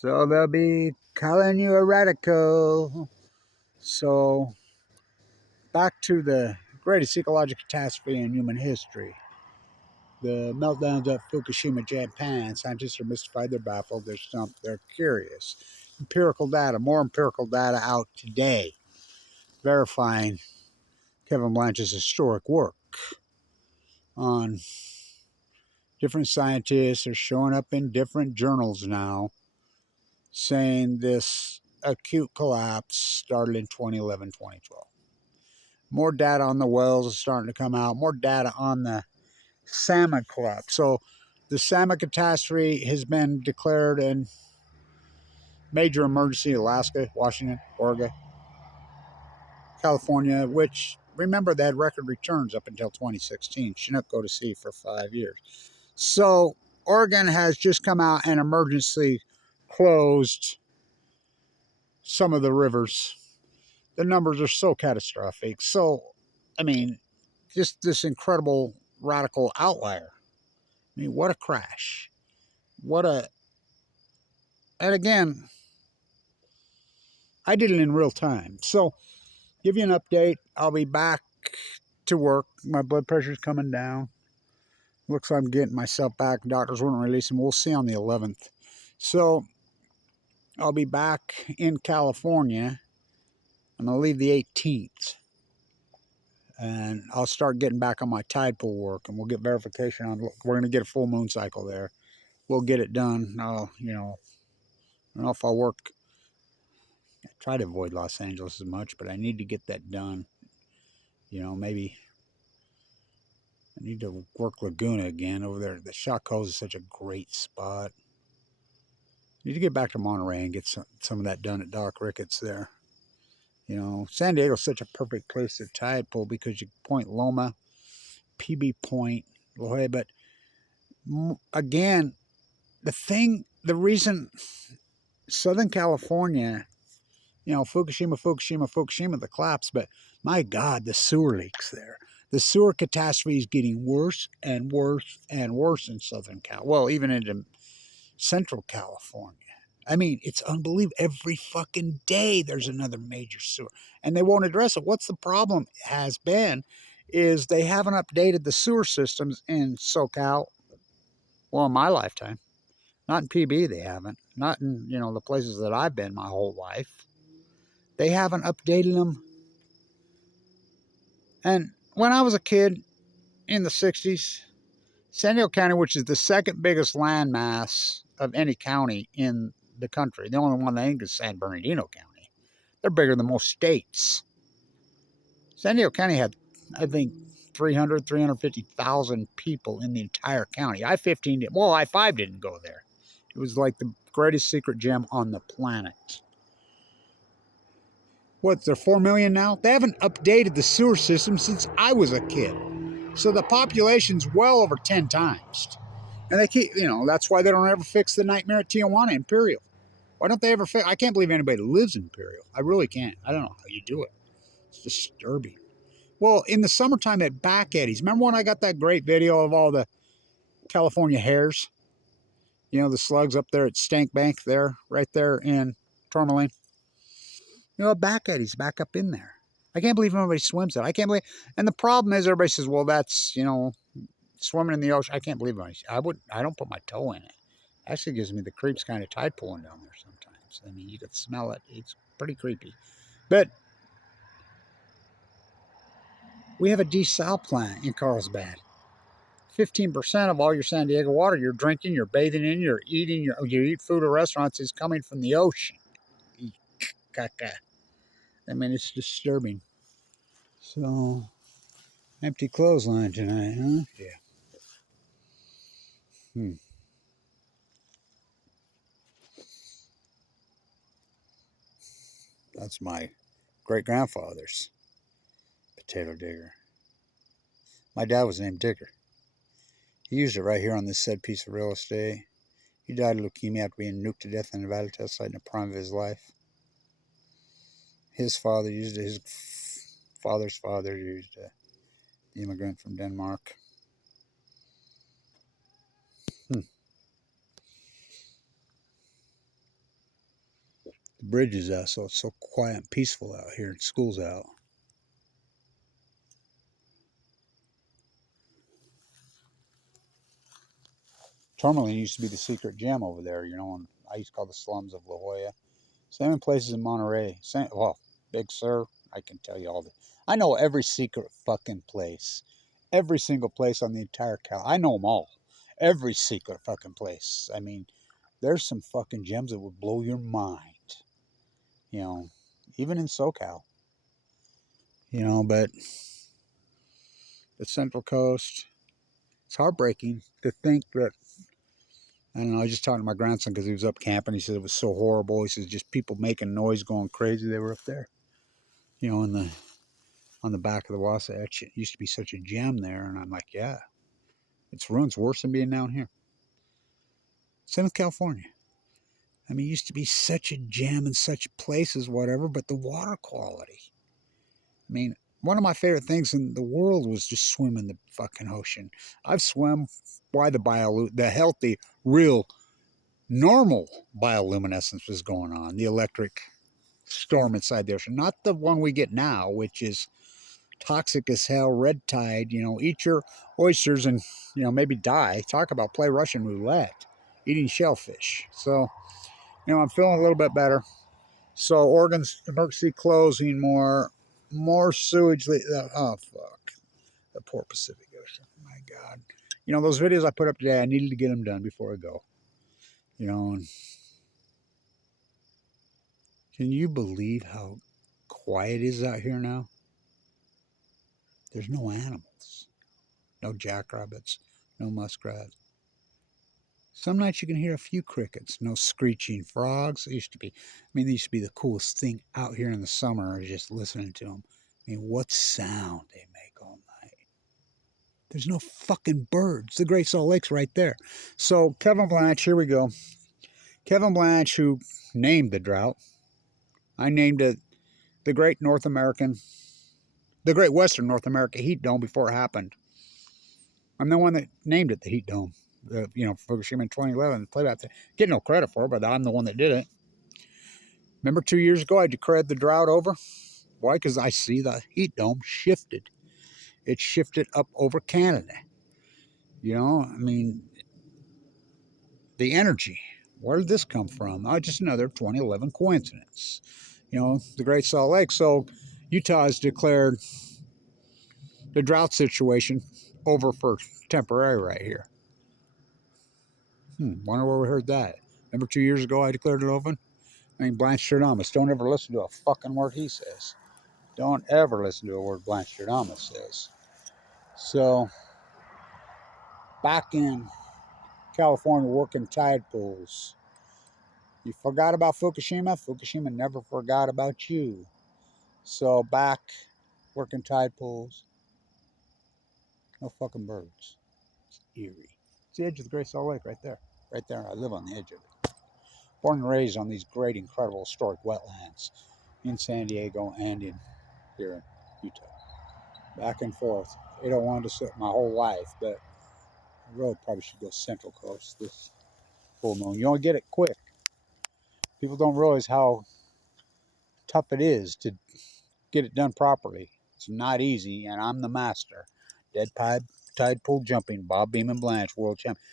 So they'll be calling you a radical. So back to the greatest ecological catastrophe in human history. The meltdowns at Fukushima, Japan. Scientists are mystified, they're baffled, they're stumped, they're curious. Empirical data, more empirical data out today, verifying Kevin Blanch's historic work on different scientists are showing up in different journals now saying this acute collapse started in 2011, 2012. More data on the wells is starting to come out, more data on the salmon collapse. So the salmon catastrophe has been declared a major emergency in Alaska, Washington, Oregon, California, which, remember, they had record returns up until 2016. Chinook go to sea for 5 years. So Oregon has just come out and emergency closed some of the rivers. The numbers are so catastrophic. So, I mean, just this incredible radical outlier. I mean, what a crash. What a... And again, I did it in real time. So, give you an update. I'll be back to work. My blood pressure's coming down. Looks like I'm getting myself back. Doctors wouldn't release him. We'll see on the 11th. So, I'll be back in California. I'm going to leave the 18th. And I'll start getting back on my tide pool work, and we'll get verification on. We're going to get a full moon cycle there. We'll get it done. I don't know if I'll work. I try to avoid Los Angeles as much, but I need to get that done. Maybe I need to work Laguna again over there. The Shot Coast is such a great spot. Need to get back to Monterey and get some of that done at Doc Ricketts there. San Diego's such a perfect place to tide pool because you Point Loma, PB Point, La Jolla, but again, the reason Southern California, Fukushima, the collapse, but my God, the sewer leaks there. The sewer catastrophe is getting worse and worse and worse in Southern Cal. Well, even into Central California. I mean, it's unbelievable. Every fucking day there's another major sewer. And they won't address it. What's the problem has been is they haven't updated the sewer systems in SoCal. Well, in my lifetime. Not in PB, they haven't. Not in, the places that I've been my whole life. They haven't updated them. And when I was a kid in the 60s, San Diego County, which is the second biggest landmass of any county in the country, the only one I think is San Bernardino County. They're bigger than most states. San Diego County had, I think, 350,000 people in the entire county. I-5 didn't go there. It was like the greatest secret gem on the planet. What, they're 4 million now? They haven't updated the sewer system since I was a kid. So the population's well over 10 times. And they keep, that's why they don't ever fix the nightmare at Tijuana, Imperial. Why don't they ever fix? I can't believe anybody lives in Imperial. I really can't. I don't know how you do it. It's disturbing. Well, in the summertime at Back Eddies, remember when I got that great video of all the California hares? The slugs up there at Stank Bank there, right there in Tourmaline. Back Eddies, back up in there. I can't believe nobody swims it. I can't believe. And the problem is everybody says, well, that's, swimming in the ocean. I can't believe it. I don't put my toe in it. Actually gives me the creeps kind of tide pooling down there sometimes. I mean, you could smell it. It's pretty creepy. But we have a desal plant in Carlsbad. 15% of all your San Diego water you're drinking, you're bathing in, you're eating, you eat food at restaurants is coming from the ocean. Caca. I mean, it's disturbing. So, empty clothesline tonight, huh? Yeah. That's my great-grandfather's potato digger. My dad was named Digger. He used it right here on this said piece of real estate. He died of leukemia after being nuked to death in a Nevada test site in the prime of his life. His father used it. His father's father used it. The immigrant from Denmark. The bridge is out, so it's so quiet and peaceful out here. And school's out. Tourmaline used to be the secret gem over there, you know, and I used to call the slums of La Jolla. Same in places in Monterey. Same, well, Big Sur, I can tell you all the. I know every secret fucking place. Every single place on the entire Cal. I know them all. Every secret fucking place. I mean, there's some fucking gems that would blow your mind. You know, even in SoCal. You know, but the Central Coast, it's heartbreaking to think that. I don't know. I was just talking to my grandson because he was up camping. He said it was so horrible. He says just people making noise, going crazy. They were up there, you know, on the back of the Wasatch. It used to be such a gem there, and I'm like, yeah, it's ruins worse than being down here. Same with California. I mean, it used to be such a gem in such places, whatever, but the water quality. I mean, one of my favorite things in the world was just swimming the fucking ocean. I've swum by the healthy, real, normal bioluminescence was going on, the electric storm inside the ocean, not the one we get now, which is toxic as hell, red tide, you know, eat your oysters and, you know, maybe die. Talk about play Russian roulette, eating shellfish. So, you know, I'm feeling a little bit better. So Oregon's emergency closing, more sewage. Oh, fuck. The poor Pacific Ocean. My God. You know, those videos I put up today, I needed to get them done before I go. You know, and can you believe how quiet it is out here now? There's no animals. No jackrabbits, no muskrats. Some nights you can hear a few crickets, no screeching frogs. It used to be, I mean, they used to be the coolest thing out here in the summer, is just listening to them. I mean, what sound they make all night. There's no fucking birds. The Great Salt Lake's right there. So, Kevin Blanch, here we go. Kevin Blanch, who named the drought, I named it the Great Western North America Heat Dome before it happened. I'm the one that named it the Heat Dome. You know, Fukushima in 2011. Get no credit for it, but I'm the one that did it. Remember 2 years ago I declared the drought over? Why? Because I see the heat dome shifted. It shifted up over Canada. You know, I mean, the energy. Where did this come from? Oh, just another 2011 coincidence. You know, the Great Salt Lake. So Utah has declared the drought situation over for temporary right here. Wonder where we heard that. Remember 2 years ago I declared it open? I mean, Blanche Stradamus. Don't ever listen to a fucking word he says. Don't ever listen to a word Blanche Stradamus says. So, back in California working tide pools. You forgot about Fukushima? Fukushima never forgot about you. So, back working tide pools. No fucking birds. It's eerie. It's the edge of the Great Salt Lake right there. Right there. I live on the edge of it. Born and raised on these great, incredible, historic wetlands in San Diego and in here in Utah. Back and forth. 801 to my whole life, but the road probably should go Central Coast this full moon. You only get it quick. People don't realize how tough it is to get it done properly. It's not easy, and I'm the master. Tide pool jumping, Bob Beeman Blanch, world champion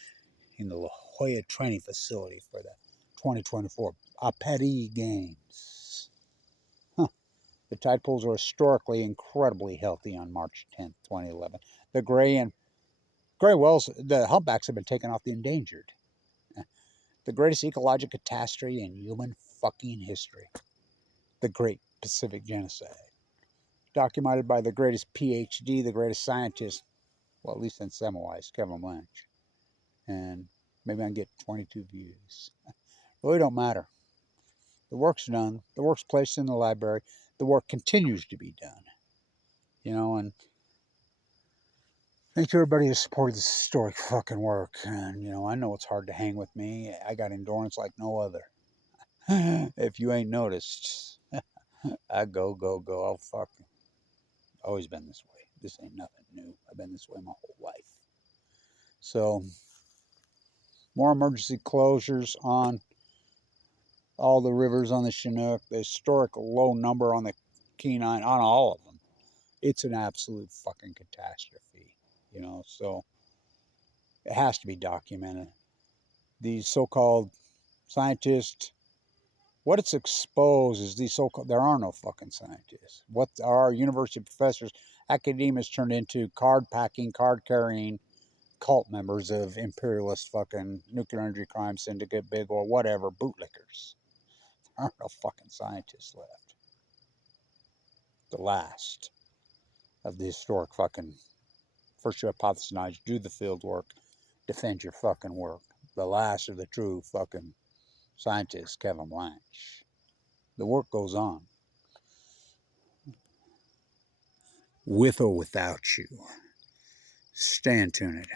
in the La Jolla training facility for the 2024 Aperi Games. Huh. The tide pools are historically incredibly healthy on March 10th, 2011. The gray whales, the humpbacks have been taken off the endangered. The greatest ecological catastrophe in human fucking history. The Great Pacific Genocide. Documented by the greatest PhD, the greatest scientist, well, at least in Semmelweis, Kevin Blanch. And maybe I can get 22 views. Really don't matter. The work's done. The work's placed in the library. The work continues to be done. You know, and thank you everybody who supported this historic fucking work. And, you know, I know it's hard to hang with me. I got endurance like no other. If you ain't noticed, I go. I'll fucking always been this way. This ain't nothing new. I've been this way my whole life. So, more emergency closures on all the rivers on the Chinook, the historical low number on the Kenai, on all of them. It's an absolute fucking catastrophe, you know, so it has to be documented. These so-called scientists, what it's exposed is these so-called, there are no fucking scientists. What our university professors, academics turned into card-packing, card-carrying cult members of imperialist fucking nuclear energy crime syndicate, big or whatever, bootlickers. There aren't no fucking scientists left. The last of the historic fucking, first you hypothesize, do the field work, defend your fucking work. The last of the true fucking scientists, Kevin Blanch. The work goes on. With or without you. Stay tuned.